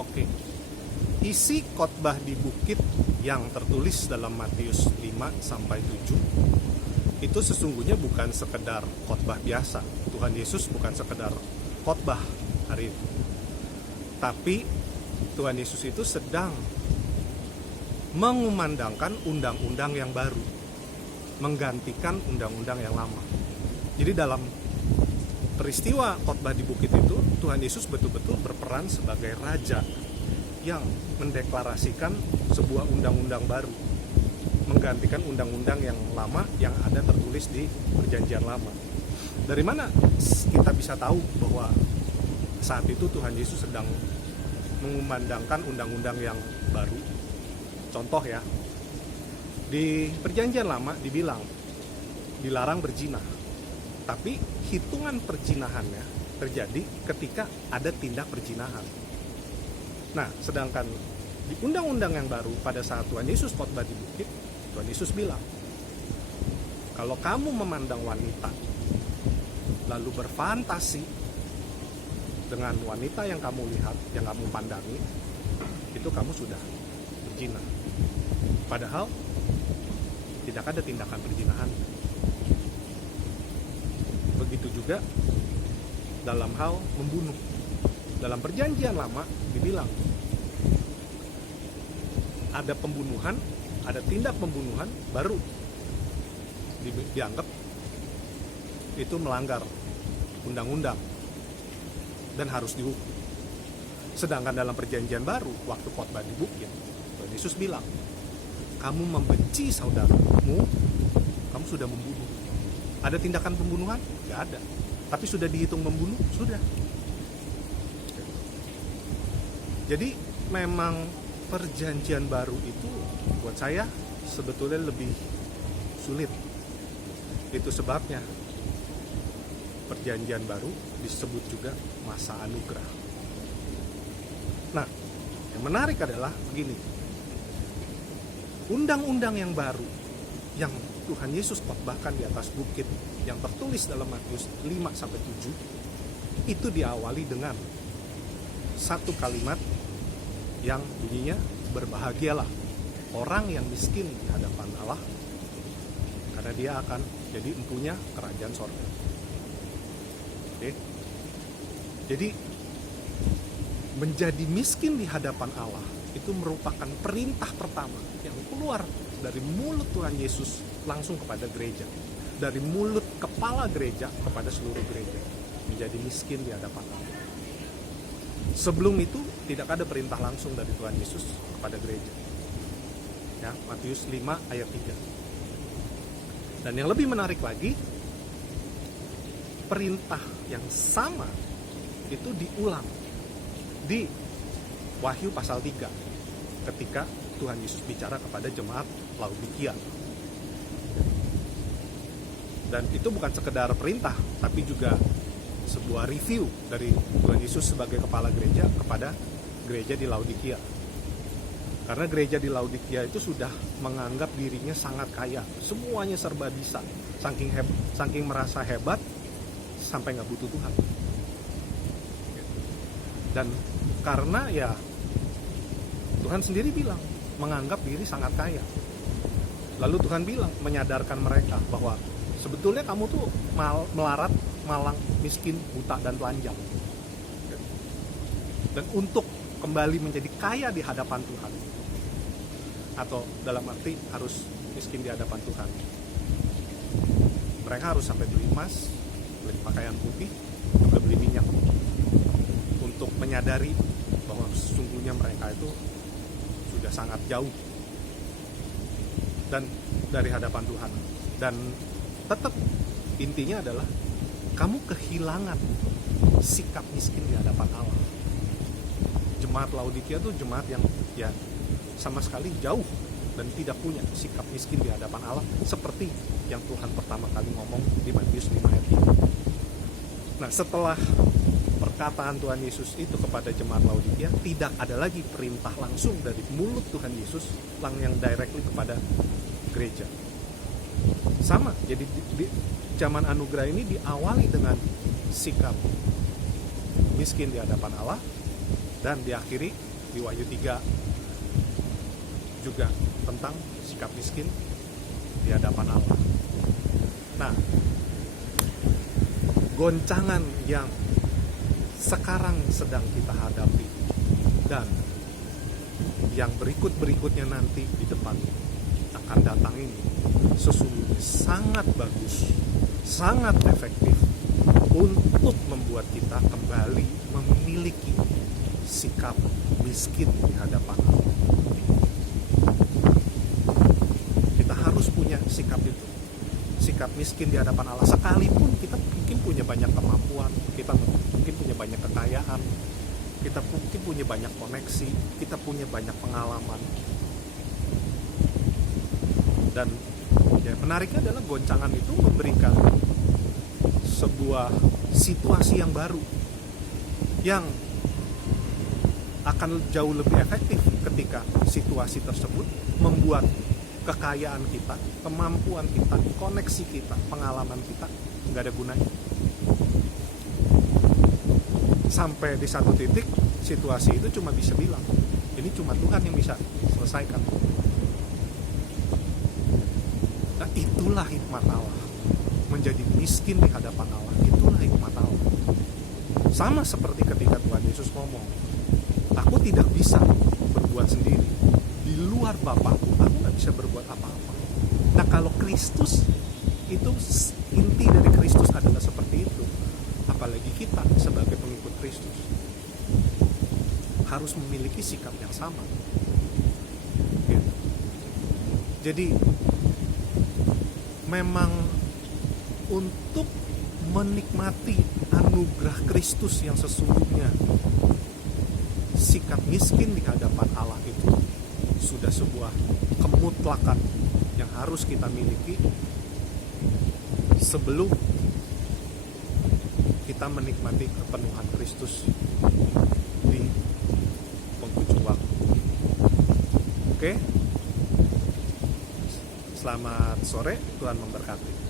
Oke. Isi khotbah di bukit yang tertulis dalam Matius 5 sampai 7 itu sesungguhnya bukan sekedar khotbah biasa. Tuhan Yesus bukan sekedar khotbah hari itu. Tapi Tuhan Yesus itu sedang mengumandangkan undang-undang yang baru, menggantikan undang-undang yang lama. Jadi dalam peristiwa khotbah di bukit itu, Tuhan Yesus betul-betul berperan sebagai raja yang mendeklarasikan sebuah undang-undang baru, menggantikan undang-undang yang lama yang ada tertulis di Perjanjian Lama. Dari mana kita bisa tahu bahwa saat itu Tuhan Yesus sedang mengumandangkan undang-undang yang baru? Contoh ya, di Perjanjian Lama dibilang dilarang berzina, tapi hitungan perzinahannya terjadi ketika ada tindak perzinahan. Nah, sedangkan di undang-undang yang baru pada saat Tuhan Yesus khotbah di bukit, Tuhan Yesus bilang, kalau kamu memandang wanita lalu berfantasi dengan wanita yang kamu lihat, yang kamu pandangi, itu kamu sudah berzina. Padahal tidak ada tindakan perzinahan. Begitu juga dalam hal membunuh. Dalam Perjanjian Lama dibilang ada pembunuhan, ada tindak pembunuhan baru dianggap itu melanggar undang-undang dan harus dihukum. Sedangkan dalam Perjanjian Baru, waktu khotbah di bukit, Tuhan Yesus bilang, kamu membenci saudaramu, kamu sudah membunuh. Ada tindakan pembunuhan? Gak ada. Tapi sudah dihitung membunuh? Sudah. Jadi memang Perjanjian Baru itu buat saya sebetulnya lebih sulit. Itu sebabnya Perjanjian Baru disebut juga masa anugerah. Nah, yang menarik adalah begini. Undang-undang yang baru yang Tuhan Yesus khotbahkan di atas bukit yang tertulis dalam Matius 5 sampai 7 itu diawali dengan satu kalimat yang bunyinya, berbahagialah orang yang miskin di hadapan Allah, karena dia akan jadi empunya kerajaan sorga. Oke. Jadi menjadi miskin di hadapan Allah itu merupakan perintah pertama yang keluar dari mulut Tuhan Yesus langsung kepada gereja, dari mulut kepala gereja kepada seluruh gereja, menjadi miskin di hadapan Allah. Sebelum itu tidak ada perintah langsung dari Tuhan Yesus kepada gereja. Ya, Matius 5 ayat 3. Dan yang lebih menarik lagi, perintah yang sama itu diulang di Wahyu pasal 3 ketika Tuhan Yesus bicara kepada jemaat Laodikia. Dan itu bukan sekedar perintah, tapi juga sebuah review dari Tuhan Yesus sebagai kepala gereja kepada gereja di Laodikia. Karena gereja di Laodikia itu sudah menganggap dirinya sangat kaya, semuanya serba bisa, saking merasa hebat sampai nggak butuh Tuhan. Dan karena ya Tuhan sendiri bilang menganggap diri sangat kaya. Lalu Tuhan bilang, menyadarkan mereka bahwa sebetulnya kamu tuh melarat, malang, miskin, buta, dan telanjang. Dan untuk kembali menjadi kaya di hadapan Tuhan, atau dalam arti harus miskin di hadapan Tuhan, mereka harus sampai beli emas, beli pakaian putih, juga beli minyak, untuk menyadari bahwa sesungguhnya mereka itu sudah sangat jauh dan dari hadapan Tuhan. Dan tetap intinya adalah kamu kehilangan sikap miskin di hadapan Allah. Jemaat Laodikia itu jemaat yang ya sama sekali jauh dan tidak punya sikap miskin di hadapan Allah seperti yang Tuhan pertama kali ngomong di Matius 5 ayat 3. Nah, setelah perkataan Tuhan Yesus itu kepada jemaat Laodikia, tidak ada lagi perintah langsung dari mulut Tuhan Yesus yang directly kepada gereja. Sama, jadi di zaman anugerah ini diawali dengan sikap miskin di hadapan Allah dan diakhiri di Wahyu 3 juga tentang sikap miskin di hadapan Allah. Nah, goncangan yang sekarang sedang kita hadapi dan yang berikut-berikutnya nanti di depan akan datang ini sesungguhnya sangat bagus, sangat efektif untuk membuat kita kembali memiliki sikap miskin di hadapan Allah. Kita harus punya sikap itu, sikap miskin di hadapan Allah. Sekalipun kita mungkin punya banyak kemampuan, kita mungkin punya banyak kekayaan, kita mungkin punya banyak koneksi, kita punya banyak pengalaman. Dan ya, menariknya adalah goncangan itu memberikan sebuah situasi yang baru yang akan jauh lebih efektif ketika situasi tersebut membuat kekayaan kita, kemampuan kita, koneksi kita, pengalaman kita nggak ada gunanya. Sampai di satu titik situasi itu cuma bisa bilang, ini cuma Tuhan yang bisa selesaikan. Nah, itulah hikmat Allah. Menjadi miskin di hadapan Allah, itulah hikmat Allah. Sama seperti ketika Tuhan Yesus ngomong, aku tidak bisa berbuat sendiri, di luar Bapakku aku nggak bisa berbuat apa-apa. Nah, kalau Kristus itu, inti dari Kristus adalah seperti itu, apalagi kita sebagai pengikut Kristus harus memiliki sikap yang sama gitu. Jadi memang untuk menikmati anugerah Kristus yang sesungguhnya, sikap miskin di hadapan Allah itu sudah sebuah kemutlakan yang harus kita miliki sebelum kita menikmati kepenuhan Kristus di penghujung waktu. Oke? Selamat sore, Tuhan memberkati.